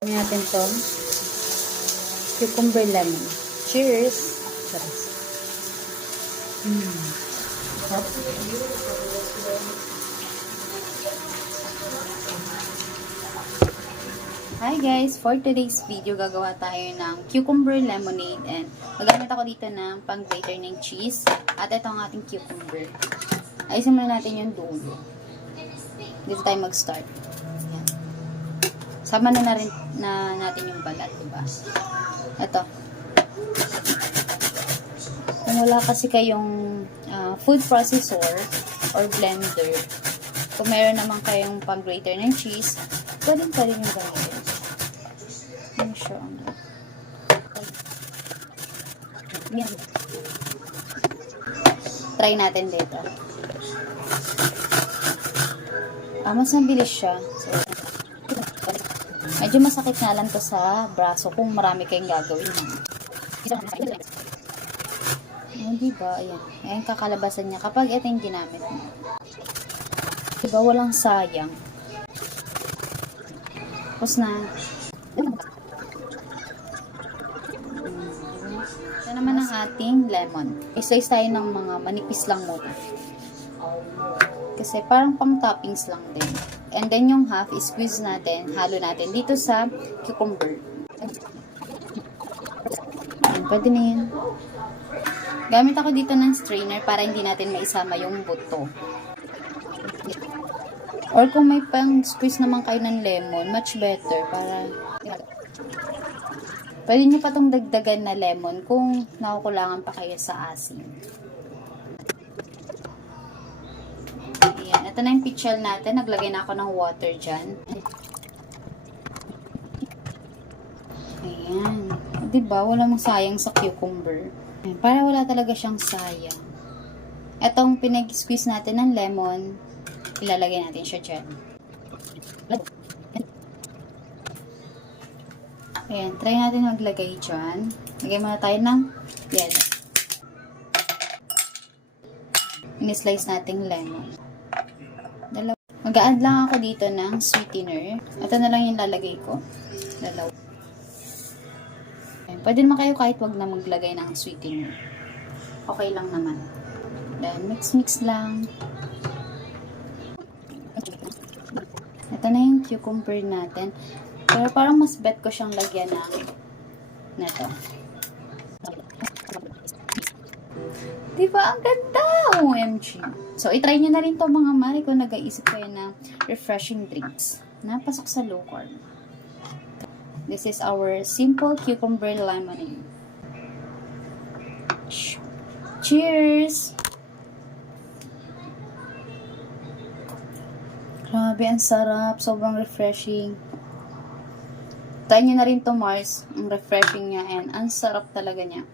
Gawin natin to. Cucumber lemon. Cheers! Sarap. Hi guys! For today's video, gagawa tayo ng cucumber lemonade and magamit ako dito ng pang-grater ng cheese at ito ang ating cucumber. Ayusin muna natin yung dulo. Dito tayo mag-start. Yan. Sama na rin na natin yung balat, diba? Ito. Kung wala kasi kayong food processor or blender, kung meron naman kayong pang-grater ng cheese, pwede pa rin yung gamitin. Ano siya? Try natin dito. Mas mabilis siya. So, medyo masakit na lang to sa braso kung marami kayong gagawin. Diba? Ayan. Ayan kakalabasan niya kapag ito yung ginamit mo. Diba? Walang sayang. Tapos na. Ito naman ang ating lemon. I-slice tayo ng mga manipis lang muna. Kasi parang pang toppings lang din. And then yung half, squeeze natin, halo natin dito sa cucumber. Ayan, pwede na yun. Gamit ako dito ng strainer para hindi natin maisama yung buto. Or kung may pang squeeze naman kayo ng lemon, much better para pwede nyo pa itong dagdagan na lemon kung nakukulangan pa kayo sa asin. Ayan, ito na yung pichel natin. Naglagay na ako ng water dyan. Ayan. Diba? Walang sayang sa cucumber. Ayan, para wala talaga siyang sayang. Itong pinag-squeeze natin ng lemon, ilalagay natin siya dyan. Ayan, try natin maglagay dyan. Lagay muna tayo ng yellow. In-slice natin lemon. Mag-a-add lang ako dito ng sweetener. Ito na lang yung lalagay ko. Dalawa. Ayan, pwede naman kayo kahit wag na maglagay ng sweetener. Okay lang naman. Then, mix-mix lang. Ito na yung cucumber natin. Pero parang mas bet ko siyang lagyan ng neto. Diba? Ang ganda! OMG! So, itry nyo na rin to mga mare kung nag-iisip kayo ng refreshing drinks. Napasok sa low carb. This is our simple cucumber lemonade. Cheers! Grabe, ang sarap. Sobrang refreshing. Try nyo na rin to, Mars. Ang refreshing niya and ang sarap talaga niya.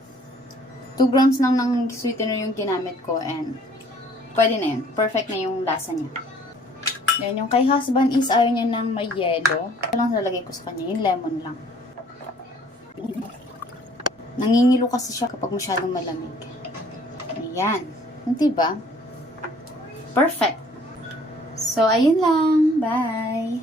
2 grams lang ng sweetener yung ginamit ko and pwede na yun. Perfect na yung lasa niya. Then yung kay husband is ayaw niya ng may yelo. Ito lang lalagay ko sa kanya. Yung lemon lang. Nangingilo kasi siya kapag masyadong malamig. Ayan. Diba? Perfect. So, ayun lang. Bye!